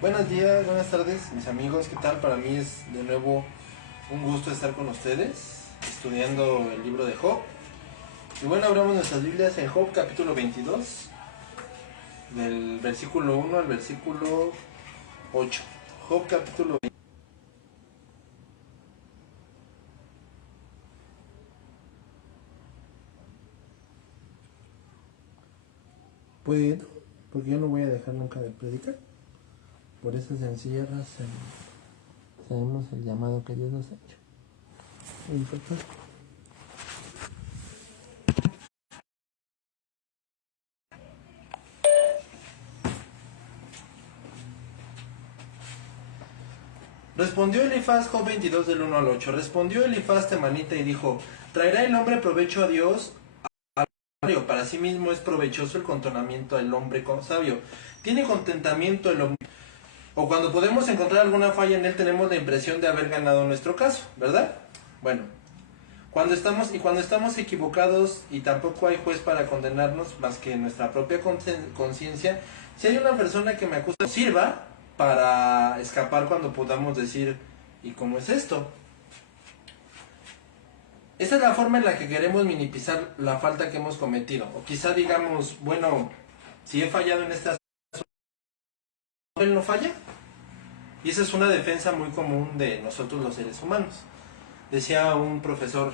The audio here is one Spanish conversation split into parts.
Buenos días, buenas tardes, mis amigos, ¿qué tal? Para mí es de nuevo un gusto estar con ustedes, estudiando el libro de Job. Y bueno, abramos nuestras Biblias en Job capítulo 22, del versículo 1 al versículo 8. Job capítulo 22. Bueno, porque yo no voy a dejar nunca de predicar. Por esa sencilla razón sabemos el llamado que Dios nos ha hecho. Muy importante. Respondió Elifaz, Job 22 del 1 al 8. Respondió Elifaz temanita y dijo: ¿Traerá el hombre provecho a Dios? Para sí mismo es provechoso el contonamiento del hombre sabio. Tiene contentamiento el hombre. O cuando podemos encontrar alguna falla en él, tenemos la impresión de haber ganado nuestro caso, ¿verdad? Bueno, cuando estamos equivocados y tampoco hay juez para condenarnos más que nuestra propia conciencia, si hay una persona que me acusa, sirva para escapar cuando podamos decir: ¿y cómo es esto? Esa es la forma en la que queremos minimizar la falta que hemos cometido. O quizá digamos: bueno, si he fallado en esta, ¿él no falla? Y esa es una defensa muy común de nosotros los seres humanos. Decía un profesor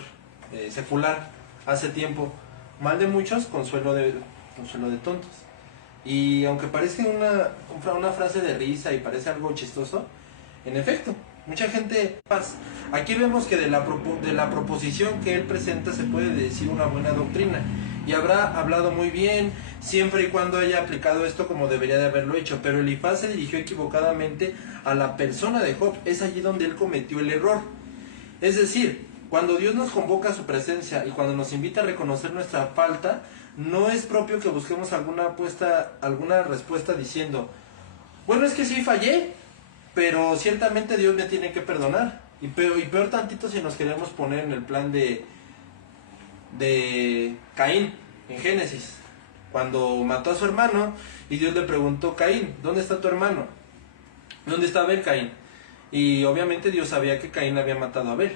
secular hace tiempo: mal de muchos, consuelo de tontos. Y aunque parece una frase de risa y parece algo chistoso, en efecto, mucha gente pasa. Aquí vemos que de la proposición que él presenta se puede decir una buena doctrina, y habrá hablado muy bien siempre y cuando haya aplicado esto como debería de haberlo hecho. Pero Elifaz se dirigió equivocadamente a la persona de Job. Es allí donde él cometió el error. Es decir, cuando Dios nos convoca a su presencia y cuando nos invita a reconocer nuestra falta, no es propio que busquemos alguna respuesta diciendo: bueno, es que sí fallé, pero ciertamente Dios me tiene que perdonar. Y peor tantito si nos queremos poner en el plan de Caín, en Génesis, cuando mató a su hermano y Dios le preguntó: Caín, ¿dónde está tu hermano? ¿Dónde está Abel, Caín? Y obviamente Dios sabía que Caín había matado a Abel,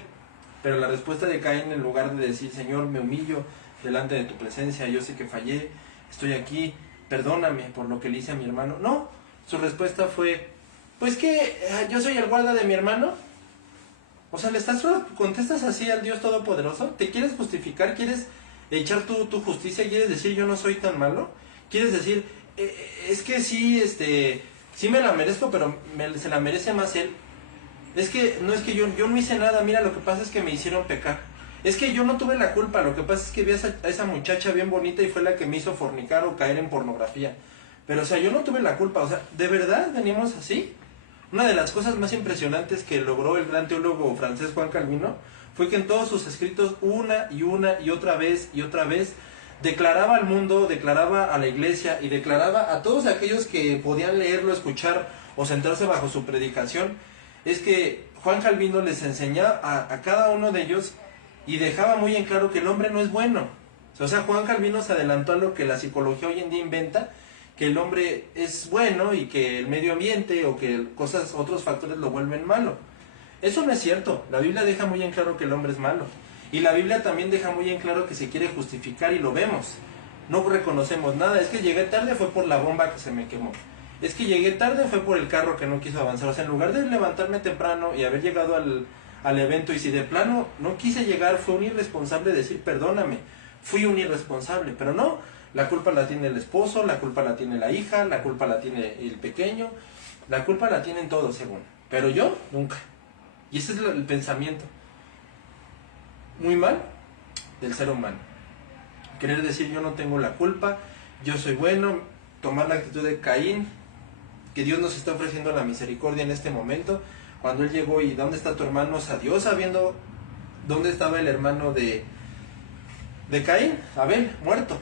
pero la respuesta de Caín, en lugar de decir: Señor, me humillo delante de tu presencia, yo sé que fallé, estoy aquí, perdóname por lo que le hice a mi hermano, no, su respuesta fue: pues que yo soy el guarda de mi hermano. O sea, contestas así al Dios Todopoderoso. ¿Te quieres justificar? ¿Quieres echar tu justicia? ¿Quieres decir: yo no soy tan malo? ¿Quieres decir: es que sí, sí me la merezco, pero se la merece más él? Es que yo no hice nada, mira, lo que pasa es que me hicieron pecar. Es que yo no tuve la culpa, lo que pasa es que vi a esa muchacha bien bonita y fue la que me hizo fornicar o caer en pornografía. Pero, o sea, yo no tuve la culpa. O sea, ¿de verdad venimos así? Una de las cosas más impresionantes que logró el gran teólogo francés Juan Calvino fue que en todos sus escritos, una y otra vez, declaraba al mundo, declaraba a la iglesia y declaraba a todos aquellos que podían leerlo, escuchar o sentarse bajo su predicación. Es que Juan Calvino les enseñaba a cada uno de ellos y dejaba muy en claro que el hombre no es bueno. O sea, Juan Calvino se adelantó a lo que la psicología hoy en día inventa, que el hombre es bueno y que el medio ambiente o que otros factores lo vuelven malo. Eso no es cierto. La Biblia deja muy en claro que el hombre es malo. Y la Biblia también deja muy en claro que se quiere justificar, y lo vemos. No reconocemos nada. Es que llegué tarde, fue por la bomba que se me quemó. Es que llegué tarde, fue por el carro que no quiso avanzar. O sea, en lugar de levantarme temprano y haber llegado al evento, y si de plano no quise llegar, fue un irresponsable decir: perdóname, fui un irresponsable. Pero no, la culpa la tiene el esposo, la culpa la tiene la hija, la culpa la tiene el pequeño, la culpa la tienen todos, según. Pero yo, nunca. Y ese es el pensamiento muy mal del ser humano. Querer decir: yo no tengo la culpa, yo soy bueno, tomar la actitud de Caín, que Dios nos está ofreciendo la misericordia en este momento. Cuando él llegó y: ¿dónde está tu hermano? O sea, Dios sabiendo dónde estaba el hermano de Caín, Abel, muerto.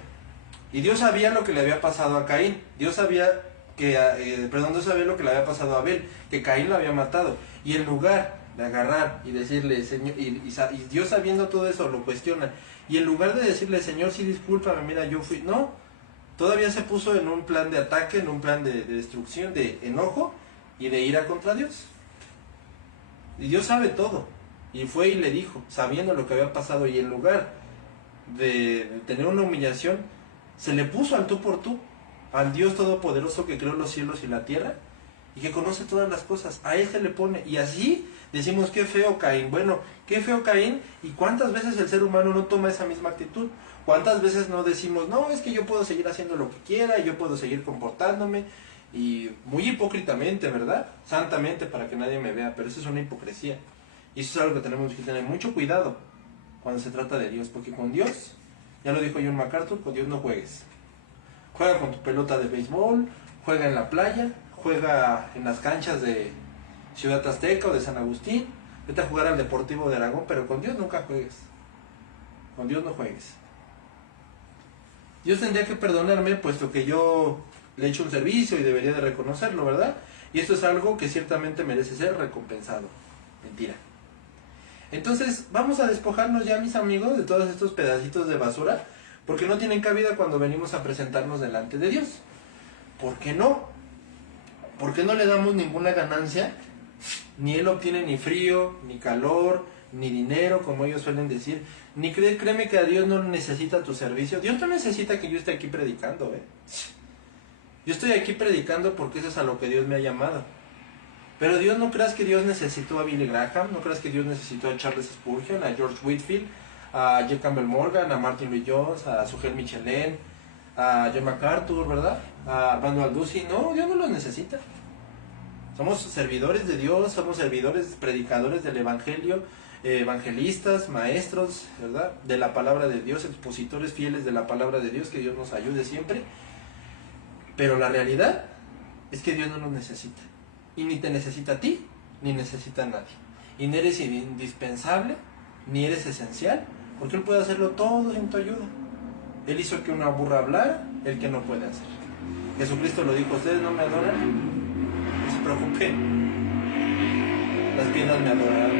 Y Dios sabía lo que le había pasado a Caín. Dios sabía Dios sabía lo que le había pasado a Abel, que Caín lo había matado. Y en lugar de agarrar y decirle: Señor, y Dios sabiendo todo eso lo cuestiona, y en lugar de decirle: Señor, sí, discúlpame, mira, yo fui, no, todavía se puso en un plan de ataque, en un plan de destrucción, de enojo, y de ira contra Dios. Y Dios sabe todo. Y fue y le dijo, sabiendo lo que había pasado, y en lugar de tener una humillación, se le puso al tú por tú al Dios Todopoderoso que creó los cielos y la tierra y que conoce todas las cosas. A Él se le pone. Y así decimos, qué feo Caín. Bueno, qué feo Caín. ¿Y cuántas veces el ser humano no toma esa misma actitud? ¿Cuántas veces no decimos, no, es que yo puedo seguir haciendo lo que quiera, yo puedo seguir comportándome? Y muy hipócritamente, ¿verdad? Santamente, para que nadie me vea. Pero eso es una hipocresía. Y eso es algo que tenemos que tener mucho cuidado cuando se trata de Dios. Porque con Dios, ya lo dijo John MacArthur, con Dios no juegues. Juega con tu pelota de béisbol, juega en la playa, juega en las canchas de Ciudad Azteca o de San Agustín, vete a jugar al Deportivo de Aragón, pero con Dios nunca juegues. Con Dios no juegues. Dios tendría que perdonarme, puesto que yo le he hecho un servicio y debería de reconocerlo, ¿verdad? Y esto es algo que ciertamente merece ser recompensado. Mentira. Entonces, vamos a despojarnos ya, mis amigos, de todos estos pedacitos de basura, porque no tienen cabida cuando venimos a presentarnos delante de Dios. ¿Por qué no? ¿Por qué no le damos ninguna ganancia? Ni Él obtiene ni frío, ni calor, ni dinero, como ellos suelen decir. Ni créeme que a Dios no necesita tu servicio. Dios no necesita que yo esté aquí predicando, Yo estoy aquí predicando porque eso es a lo que Dios me ha llamado. Pero Dios, no creas que Dios necesitó a Billy Graham, no creas que Dios necesitó a Charles Spurgeon, a George Whitefield, a J. Campbell Morgan, a Martin Lloyd Jones, a Sugel Michelin, a John MacArthur, ¿verdad? A Manuel Ducey. No, Dios no los necesita. Somos servidores de Dios, somos servidores, predicadores del Evangelio, evangelistas, maestros, ¿verdad? De la palabra de Dios, expositores fieles de la palabra de Dios, que Dios nos ayude siempre. Pero la realidad es que Dios no nos necesita. Y ni te necesita a ti, ni necesita a nadie. Y ni eres indispensable, ni eres esencial, porque Él puede hacerlo todo sin tu ayuda. Él hizo que una burra hablara, el que no puede hacer. Jesucristo lo dijo, ustedes no me adoran, no se preocupen, las piedras me adorarán.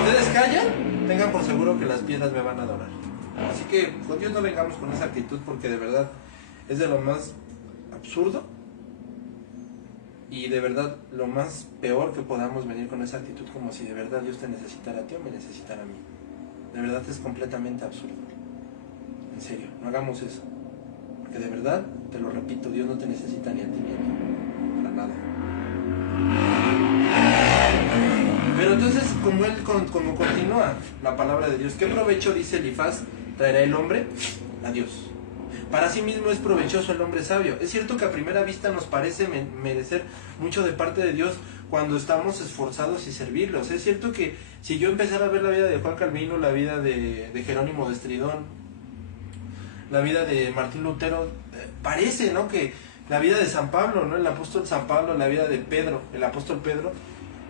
Ustedes callan, tengan por seguro que las piedras me van a adorar. Así que con Dios no vengamos con esa actitud, porque de verdad es de lo más absurdo y de verdad lo más peor que podamos venir con esa actitud, como si de verdad Dios te necesitara a ti o me necesitara a mí. De verdad es completamente absurdo. En serio, no hagamos eso. Porque de verdad, te lo repito, Dios no te necesita ni a ti ni a mí. Para nada. Pero entonces, como continúa la palabra de Dios, ¿qué provecho, dice Elifaz, traerá el hombre? A Dios. Para sí mismo es provechoso el hombre sabio. Es cierto que a primera vista nos parece merecer mucho de parte de Dios cuando estamos esforzados y servirlos. Es cierto que si yo empezara a ver la vida de Juan Calvino, la vida de Jerónimo de Estridón, la vida de Martín Lutero, parece, ¿no?, que la vida de San Pablo, ¿no?, el apóstol San Pablo, la vida de Pedro, el apóstol Pedro,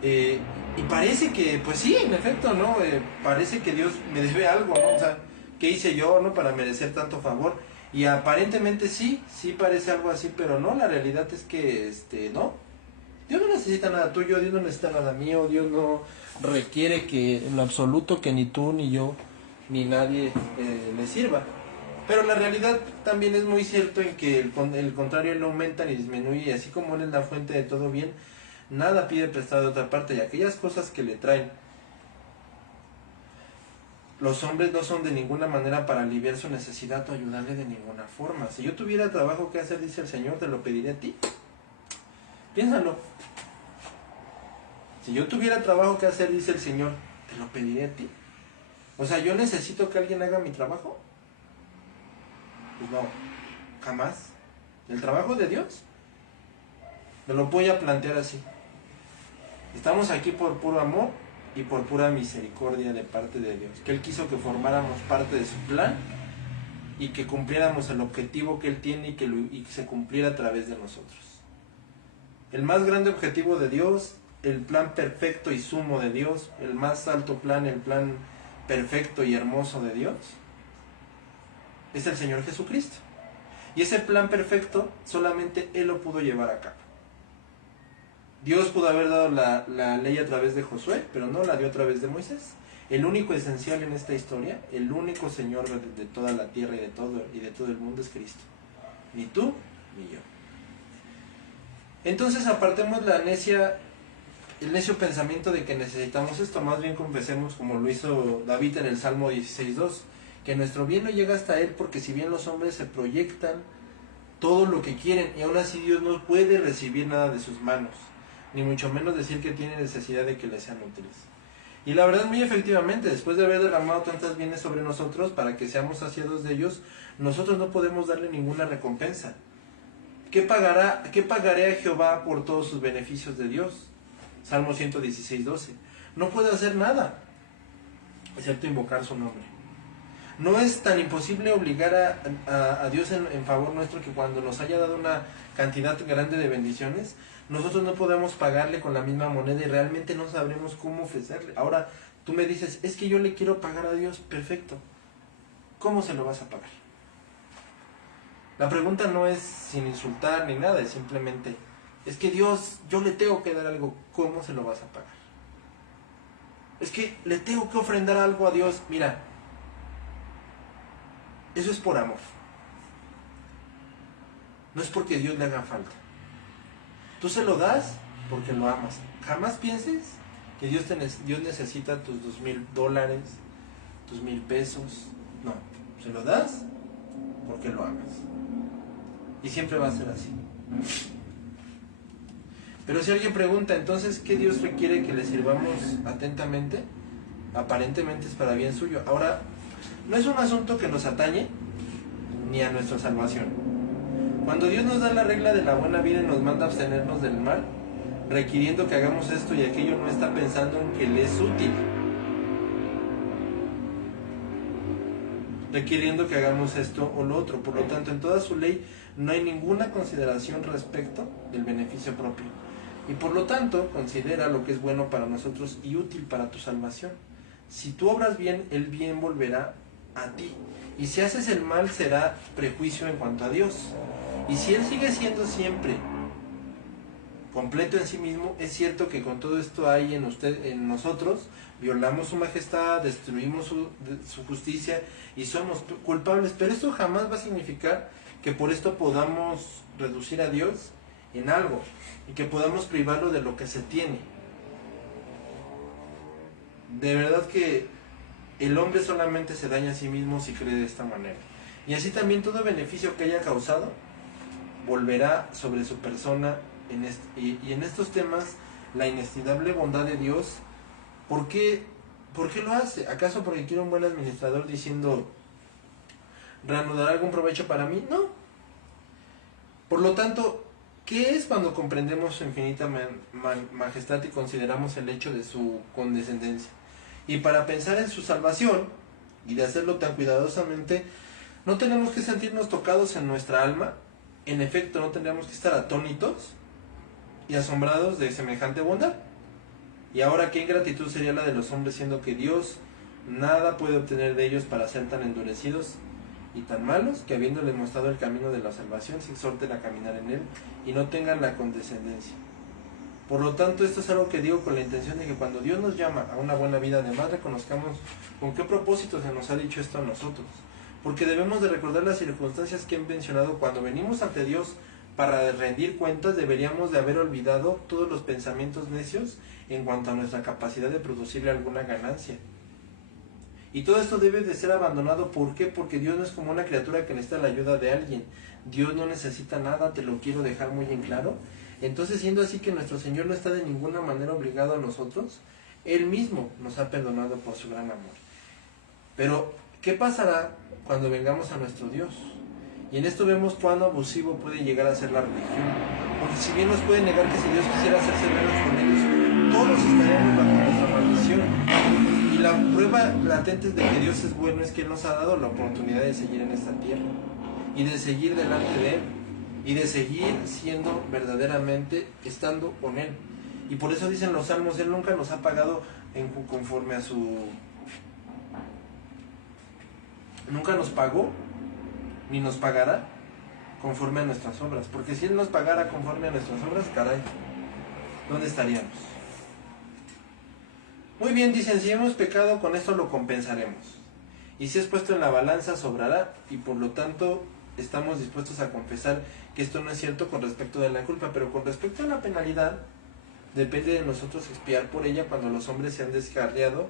y parece que, pues sí, en efecto, ¿no?, parece que Dios me debe algo, ¿no? O sea, ¿qué hice yo, no, para merecer tanto favor? Y aparentemente sí parece algo así, pero no, la realidad es que, no, Dios no necesita nada tuyo, Dios no necesita nada mío, Dios no requiere que en lo absoluto que ni tú, ni yo, ni nadie le sirva. Pero la realidad también es muy cierto en que el contrario Él no aumenta ni disminuye, y así como Él es la fuente de todo bien, nada pide prestado de otra parte, y aquellas cosas que le traen los hombres no son de ninguna manera para aliviar su necesidad o ayudarle de ninguna forma. Si yo tuviera trabajo que hacer, dice el Señor, te lo pediré a ti. Piénsalo. Si yo tuviera trabajo que hacer, dice el Señor, te lo pediré a ti. O sea, ¿yo necesito que alguien haga mi trabajo? Pues no, jamás. ¿El trabajo de Dios? Me lo voy a plantear así. Estamos aquí por puro amor y por pura misericordia de parte de Dios, que Él quiso que formáramos parte de su plan y que cumpliéramos el objetivo que Él tiene y que se cumpliera a través de nosotros. El más grande objetivo de Dios, el plan perfecto y sumo de Dios, el más alto plan, el plan perfecto y hermoso de Dios, es el Señor Jesucristo. Y ese plan perfecto solamente Él lo pudo llevar a cabo. Dios pudo haber dado la ley a través de Josué, pero no la dio a través de Moisés. El único esencial en esta historia, el único Señor de toda la tierra y de todo el mundo es Cristo. Ni tú, ni yo. Entonces apartemos el necio pensamiento de que necesitamos esto, más bien confesemos como lo hizo David en el Salmo 16:2, que nuestro bien no llega hasta él, porque si bien los hombres se proyectan todo lo que quieren, y aún así Dios no puede recibir nada de sus manos, ni mucho menos decir que tiene necesidad de que le sean útiles. Y la verdad, muy efectivamente, después de haber derramado tantos bienes sobre nosotros para que seamos saciados de ellos, nosotros no podemos darle ninguna recompensa. ¿Qué pagaré a Jehová por todos sus beneficios de Dios? Salmo 116:12. No puedo hacer nada, excepto invocar su nombre. No es tan imposible obligar a Dios en favor nuestro, que cuando nos haya dado una cantidad grande de bendiciones, nosotros no podemos pagarle con la misma moneda y realmente no sabremos cómo ofrecerle. Ahora, tú me dices, es que yo le quiero pagar a Dios, perfecto. ¿Cómo se lo vas a pagar? La pregunta no es sin insultar ni nada, es simplemente, es que Dios, yo le tengo que dar algo, ¿cómo se lo vas a pagar? Es que le tengo que ofrendar algo a Dios, mira, eso es por amor. No es porque Dios le haga falta. Tú se lo das porque lo amas. Jamás pienses que Dios necesita tus $2,000, tus $1,000. No, se lo das porque lo amas. Y siempre va a ser así. Pero si alguien pregunta, entonces, ¿qué Dios requiere que le sirvamos atentamente? Aparentemente es para bien suyo. Ahora, no es un asunto que nos atañe ni a nuestra salvación. Cuando Dios nos da la regla de la buena vida y nos manda a abstenernos del mal, requiriendo que hagamos esto y aquello, no está pensando en que le es útil. Requiriendo que hagamos esto o lo otro. Por lo tanto, en toda su ley no hay ninguna consideración respecto del beneficio propio. Y por lo tanto, considera lo que es bueno para nosotros y útil para tu salvación. Si tú obras bien, el bien volverá a ti. Y si haces el mal, será prejuicio en cuanto a Dios. Y si Él sigue siendo siempre completo en sí mismo, es cierto que con todo esto hay en nosotros, violamos su majestad, destruimos su justicia y somos culpables. Pero esto jamás va a significar que por esto podamos reducir a Dios en algo y que podamos privarlo de lo que se tiene. De verdad que el hombre solamente se daña a sí mismo si cree de esta manera. Y así también todo beneficio que haya causado volverá sobre su persona. Y en estos temas, la inestimable bondad de Dios, ¿por qué lo hace? ¿Acaso porque quiere un buen administrador diciendo, ¿reanudará algún provecho para mí? No. Por lo tanto, ¿qué es cuando comprendemos su infinita majestad y consideramos el hecho de su condescendencia? Y para pensar en su salvación, y de hacerlo tan cuidadosamente, no tenemos que sentirnos tocados en nuestra alma. En efecto, no tendríamos que estar atónitos y asombrados de semejante bondad. Y ahora, ¿qué ingratitud sería la de los hombres, siendo que Dios nada puede obtener de ellos para ser tan endurecidos y tan malos, que habiéndoles mostrado el camino de la salvación, se exhorten a caminar en él y no tengan la condescendencia? Por lo tanto, esto es algo que digo con la intención de que cuando Dios nos llama a una buena vida, además reconozcamos con qué propósito se nos ha dicho esto a nosotros. Porque debemos de recordar las circunstancias que he mencionado. Cuando venimos ante Dios para rendir cuentas, deberíamos de haber olvidado todos los pensamientos necios en cuanto a nuestra capacidad de producirle alguna ganancia. Y todo esto debe de ser abandonado. ¿Por qué? Porque Dios no es como una criatura que necesita la ayuda de alguien. Dios no necesita nada, te lo quiero dejar muy en claro. Entonces, siendo así que nuestro Señor no está de ninguna manera obligado a nosotros, Él mismo nos ha perdonado por su gran amor. Pero, ¿qué pasará cuando vengamos a nuestro Dios? Y en esto vemos cuán abusivo puede llegar a ser la religión. Porque si bien nos puede negar que si Dios quisiera hacer severos con ellos, todos estaríamos bajo nuestra maldición. Y la prueba latente de que Dios es bueno es que Él nos ha dado la oportunidad de seguir en esta tierra. Y de seguir delante de Él. Y de seguir siendo verdaderamente, estando con Él. Y por eso dicen los salmos, Él nunca nos ha pagado conforme a su... Nunca nos pagó, ni nos pagará conforme a nuestras obras. Porque si Él nos pagara conforme a nuestras obras, caray, ¿dónde estaríamos? Muy bien, dicen, si hemos pecado, con esto lo compensaremos. Y si es puesto en la balanza, sobrará. Y por lo tanto, estamos dispuestos a confesar que esto no es cierto con respecto de la culpa, pero con respecto a la penalidad, depende de nosotros expiar por ella cuando los hombres se han descarriado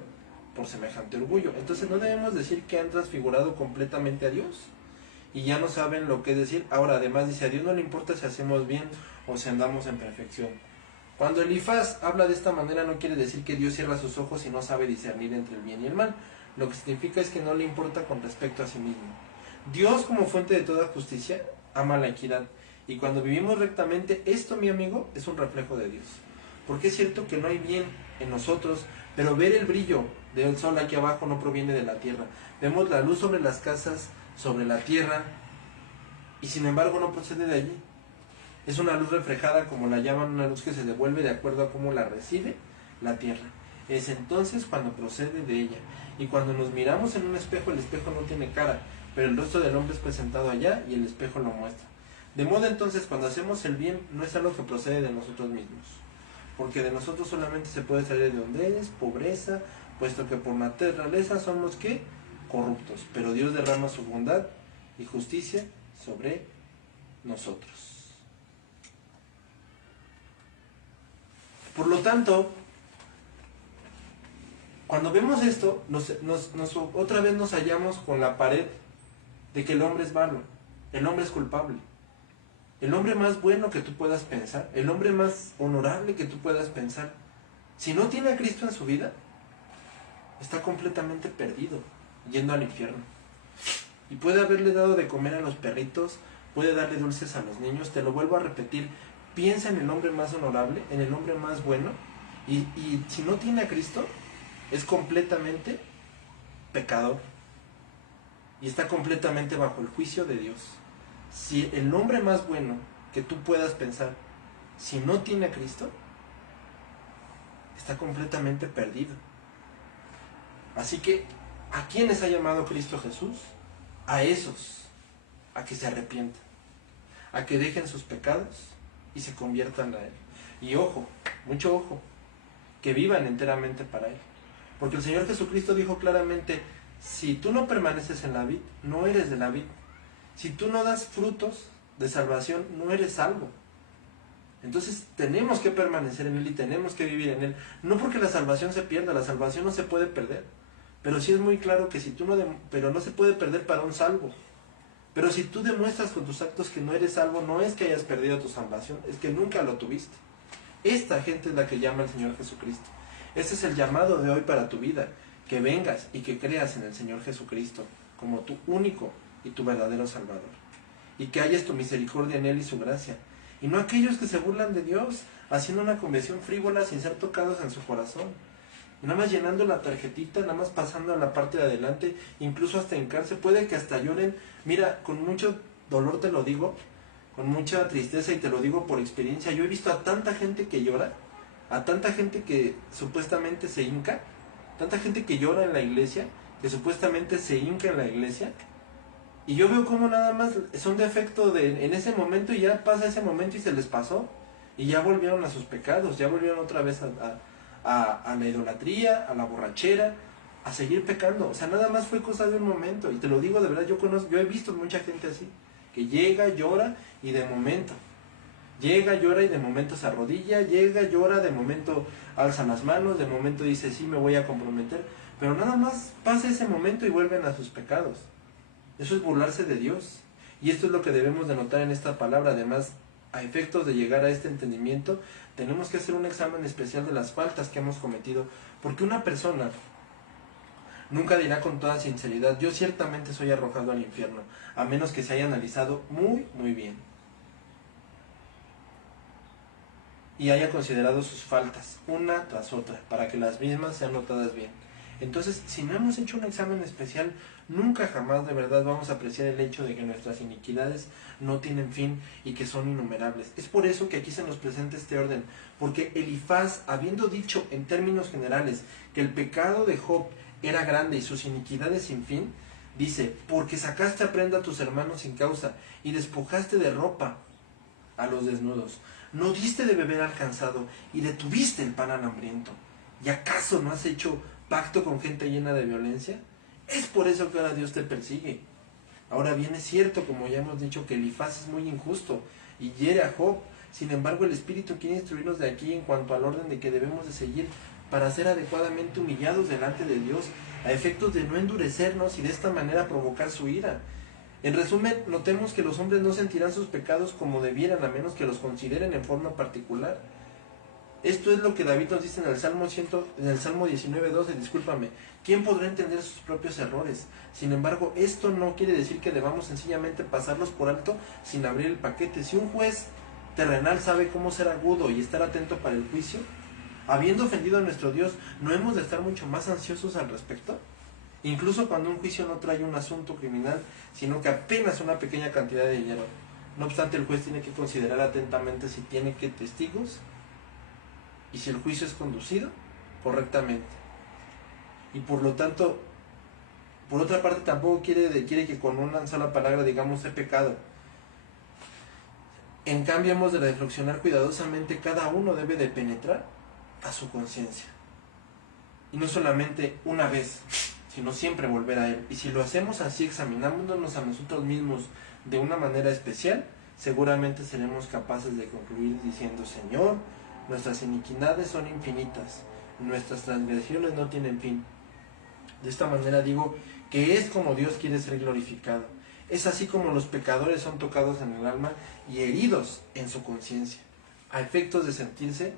por semejante orgullo. Entonces no debemos decir que han transfigurado completamente a Dios y ya no saben lo que decir. Ahora, además dice, a Dios no le importa si hacemos bien o si andamos en perfección. Cuando Elifaz habla de esta manera no quiere decir que Dios cierra sus ojos y no sabe discernir entre el bien y el mal. Lo que significa es que no le importa con respecto a sí mismo. Dios, como fuente de toda justicia, ama la equidad. Y cuando vivimos rectamente, esto, mi amigo, es un reflejo de Dios. Porque es cierto que no hay bien en nosotros, pero ver el brillo del sol aquí abajo no proviene de la tierra. Vemos la luz sobre las casas, sobre la tierra, y sin embargo no procede de allí. Es una luz reflejada, como la llaman, una luz que se devuelve de acuerdo a cómo la recibe la tierra. Es entonces cuando procede de ella. Y cuando nos miramos en un espejo, el espejo no tiene cara, pero el rostro del hombre es presentado allá y el espejo lo muestra. De modo entonces, cuando hacemos el bien, no es algo que procede de nosotros mismos, porque de nosotros solamente se puede salir de hondez, pobreza, puesto que por naturaleza somos ¿qué? Corruptos, pero Dios derrama su bondad y justicia sobre nosotros. Por lo tanto, cuando vemos esto, otra vez nos hallamos con la pared de que el hombre es malo, el hombre es culpable. El hombre más bueno que tú puedas pensar, el hombre más honorable que tú puedas pensar, si no tiene a Cristo en su vida, está completamente perdido, yendo al infierno. Y puede haberle dado de comer a los perritos, puede darle dulces a los niños, te lo vuelvo a repetir, piensa en el hombre más honorable, en el hombre más bueno, y si no tiene a Cristo, es completamente pecador. Y está completamente bajo el juicio de Dios. Si el hombre más bueno que tú puedas pensar, si no tiene a Cristo, está completamente perdido. Así que, ¿a quiénes ha llamado Cristo Jesús? A esos, a que se arrepientan, a que dejen sus pecados y se conviertan a Él. Y ojo, mucho ojo, que vivan enteramente para Él. Porque el Señor Jesucristo dijo claramente, si tú no permaneces en la vid, no eres de la vid. Si tú no das frutos de salvación, no eres salvo. Entonces tenemos que permanecer en Él y tenemos que vivir en Él. No porque la salvación se pierda, la salvación no se puede perder. Pero sí es muy claro que si tú pero no se puede perder para un salvo. Pero si tú demuestras con tus actos que no eres salvo, no es que hayas perdido tu salvación, es que nunca lo tuviste. Esta gente es la que llama al Señor Jesucristo. Ese es el llamado de hoy para tu vida, que vengas y que creas en el Señor Jesucristo como tu único y tu verdadero Salvador, y que halles tu misericordia en Él y su gracia, y no aquellos que se burlan de Dios, haciendo una conversión frívola sin ser tocados en su corazón, nada más llenando la tarjetita, nada más pasando a la parte de adelante, incluso hasta hincarse, puede que hasta lloren. Mira, con mucho dolor te lo digo, con mucha tristeza, y te lo digo por experiencia, yo he visto a tanta gente que llora, a tanta gente que supuestamente se hinca, tanta gente que llora en la iglesia, que supuestamente se hinca en la iglesia, y yo veo como nada más son de efecto en ese momento, y ya pasa ese momento y se les pasó, y ya volvieron a sus pecados, ya volvieron otra vez a la idolatría, a la borrachera, a seguir pecando. O sea, nada más fue cosa de un momento, y te lo digo de verdad, yo he visto mucha gente así, que llega, llora, y de momento llega, llora y de momento se arrodilla, llega, llora, de momento alza las manos, de momento dice sí, me voy a comprometer, pero nada más pasa ese momento y vuelven a sus pecados. Eso es burlarse de Dios, y esto es lo que debemos de notar en esta palabra. Además, a efectos de llegar a este entendimiento, tenemos que hacer un examen especial de las faltas que hemos cometido, porque una persona nunca dirá con toda sinceridad, yo ciertamente soy arrojado al infierno, a menos que se haya analizado muy, muy bien y haya considerado sus faltas una tras otra, para que las mismas sean notadas bien. Entonces, si no hemos hecho un examen especial, nunca jamás de verdad vamos a apreciar el hecho de que nuestras iniquidades no tienen fin y que son innumerables. Es por eso que aquí se nos presenta este orden, porque Elifaz, habiendo dicho en términos generales que el pecado de Job era grande y sus iniquidades sin fin, dice, porque sacaste a prenda a tus hermanos sin causa y despojaste de ropa a los desnudos. No diste de beber al cansado y detuviste el pan al hambriento. ¿Y acaso no has hecho pacto con gente llena de violencia? Es por eso que ahora Dios te persigue. Ahora bien, es cierto, como ya hemos dicho, que Elifaz es muy injusto y hiere a Job. Sin embargo, el Espíritu quiere instruirnos de aquí en cuanto al orden de que debemos de seguir para ser adecuadamente humillados delante de Dios, a efectos de no endurecernos y de esta manera provocar su ira. En resumen, notemos que los hombres no sentirán sus pecados como debieran, a menos que los consideren en forma particular. Esto es lo que David nos dice en el Salmo 19:12, discúlpame. ¿Quién podrá entender sus propios errores? Sin embargo, esto no quiere decir que debamos sencillamente pasarlos por alto sin abrir el paquete. Si un juez terrenal sabe cómo ser agudo y estar atento para el juicio, habiendo ofendido a nuestro Dios, ¿no hemos de estar mucho más ansiosos al respecto? Incluso cuando un juicio no trae un asunto criminal, sino que apenas una pequeña cantidad de dinero. No obstante, el juez tiene que considerar atentamente si tiene que testigos y si el juicio es conducido correctamente. Y por lo tanto, por otra parte, tampoco quiere que con una sola palabra digamos he pecado. En cambio, hemos de reflexionar cuidadosamente. Cada uno debe de penetrar a su conciencia. Y no solamente una vez, sino siempre volver a Él. Y si lo hacemos así, examinándonos a nosotros mismos de una manera especial, seguramente seremos capaces de concluir diciendo: Señor, nuestras iniquidades son infinitas, nuestras transgresiones no tienen fin. De esta manera digo que es como Dios quiere ser glorificado. Es así como los pecadores son tocados en el alma y heridos en su conciencia, a efectos de sentirse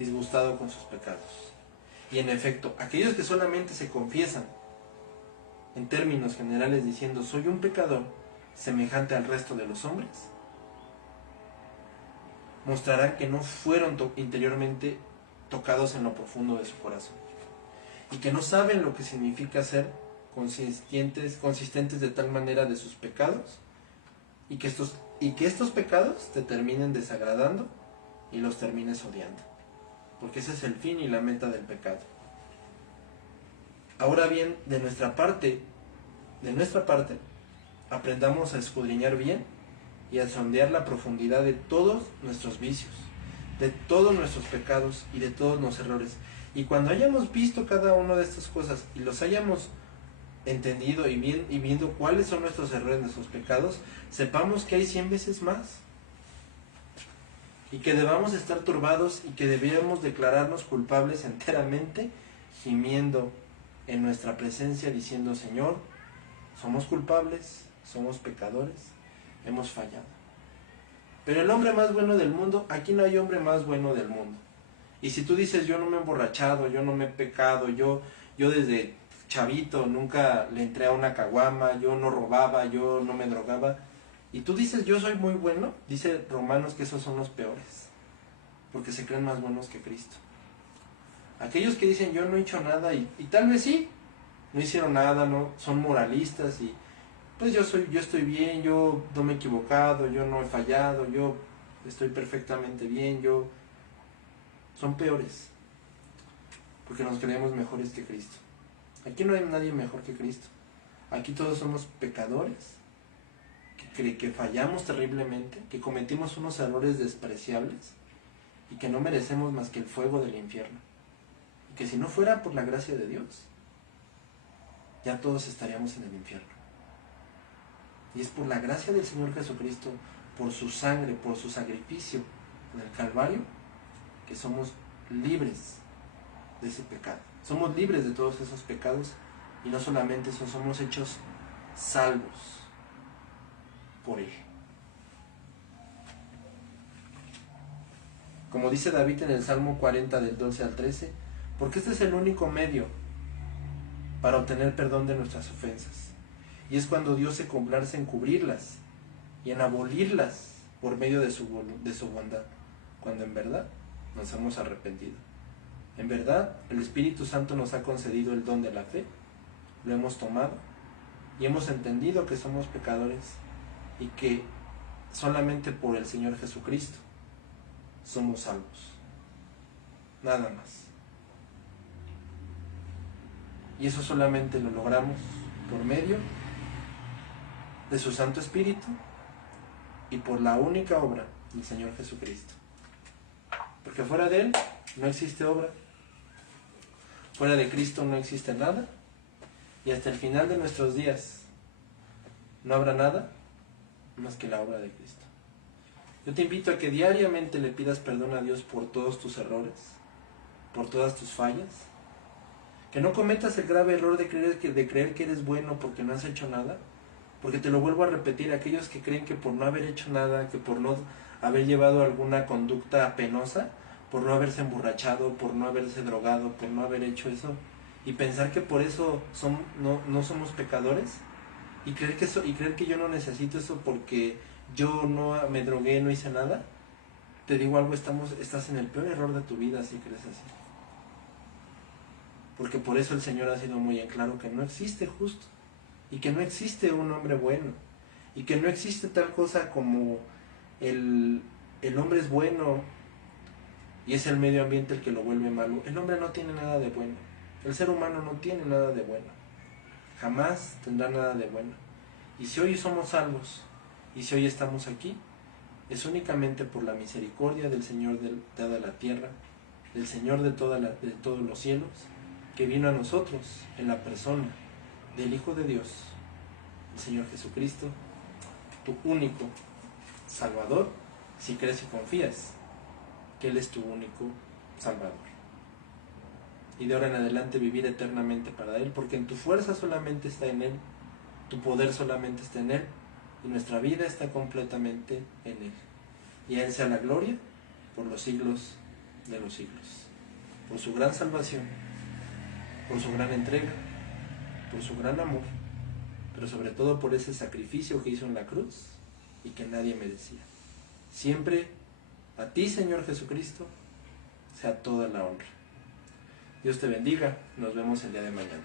disgustado con sus pecados. Y en efecto, aquellos que solamente se confiesan en términos generales diciendo soy un pecador semejante al resto de los hombres, mostrarán que no fueron interiormente tocados en lo profundo de su corazón y que no saben lo que significa ser consistentes de tal manera de sus pecados y que estos pecados te terminen desagradando y los termines odiando, porque ese es el fin y la meta del pecado. Ahora bien, de nuestra parte, aprendamos a escudriñar bien y a sondear la profundidad de todos nuestros vicios, de todos nuestros pecados y de todos los errores. Y cuando hayamos visto cada una de estas cosas y los hayamos entendido y viendo cuáles son nuestros errores, nuestros pecados, sepamos que hay 100 veces más y que debamos estar turbados y que debíamos declararnos culpables enteramente, gimiendo en nuestra presencia diciendo: Señor, somos culpables, somos pecadores, hemos fallado. Pero el hombre más bueno del mundo, aquí no hay hombre más bueno del mundo. Y si tú dices yo no me he emborrachado, yo no me he pecado, yo desde chavito nunca le entré a una caguama, yo no robaba, yo no me drogaba, y tú dices yo soy muy bueno, dice Romanos que esos son los peores, porque se creen más buenos que Cristo. Aquellos que dicen yo no he hecho nada y tal vez sí, no hicieron nada, no son moralistas y pues yo estoy bien, yo no me he equivocado, yo no he fallado, yo estoy perfectamente bien, son peores, porque nos creemos mejores que Cristo. Aquí no hay nadie mejor que Cristo. Aquí todos somos pecadores, que fallamos terriblemente, que cometimos unos errores despreciables y que no merecemos más que el fuego del infierno. Y que si no fuera por la gracia de Dios, ya todos estaríamos en el infierno. Y es por la gracia del Señor Jesucristo, por su sangre, por su sacrificio en el Calvario, que somos libres de ese pecado. Somos libres de todos esos pecados y no solamente eso, somos hechos salvos por Él. Como dice David en el Salmo 40 del 12 al 13, porque este es el único medio para obtener perdón de nuestras ofensas. Y es cuando Dios se complace en cubrirlas y en abolirlas por medio de su bondad, cuando en verdad nos hemos arrepentido. En verdad, el Espíritu Santo nos ha concedido el don de la fe, lo hemos tomado y hemos entendido que somos pecadores y que solamente por el Señor Jesucristo somos salvos. Nada más. Y eso solamente lo logramos por medio de su Santo Espíritu y por la única obra del Señor Jesucristo. Porque fuera de Él no existe obra. Fuera de Cristo no existe nada. Y hasta el final de nuestros días no habrá nada más que la obra de Cristo. Yo te invito a que diariamente le pidas perdón a Dios por todos tus errores, por todas tus fallas, que no cometas el grave error de creer que eres bueno porque no has hecho nada, porque te lo vuelvo a repetir, aquellos que creen que por no haber hecho nada, que por no haber llevado alguna conducta penosa, por no haberse emborrachado, por no haberse drogado, por no haber hecho eso, y pensar que por eso no somos pecadores, y creer que yo no necesito eso porque yo no me drogué, no hice nada. Te digo algo, estás en el peor error de tu vida si crees así. Porque por eso el Señor ha sido muy en claro que no existe justo, y que no existe un hombre bueno, y que no existe tal cosa como el hombre es bueno y es el medio ambiente el que lo vuelve malo. El hombre no tiene nada de bueno, el ser humano no tiene nada de bueno, jamás tendrá nada de bueno. Y si hoy somos salvos, y si hoy estamos aquí, es únicamente por la misericordia del Señor de toda la tierra, del Señor de todos los cielos, que vino a nosotros en la persona del Hijo de Dios, el Señor Jesucristo, tu único Salvador, si crees y confías que Él es tu único Salvador. Y de ahora en adelante vivir eternamente para Él, porque en tu fuerza solamente está en Él, tu poder solamente está en Él, y nuestra vida está completamente en Él. Y a Él sea la gloria por los siglos de los siglos, por su gran salvación, por su gran entrega, por su gran amor, pero sobre todo por ese sacrificio que hizo en la cruz y que nadie merecía. Siempre a ti, Señor Jesucristo, sea toda la honra. Dios te bendiga, nos vemos el día de mañana.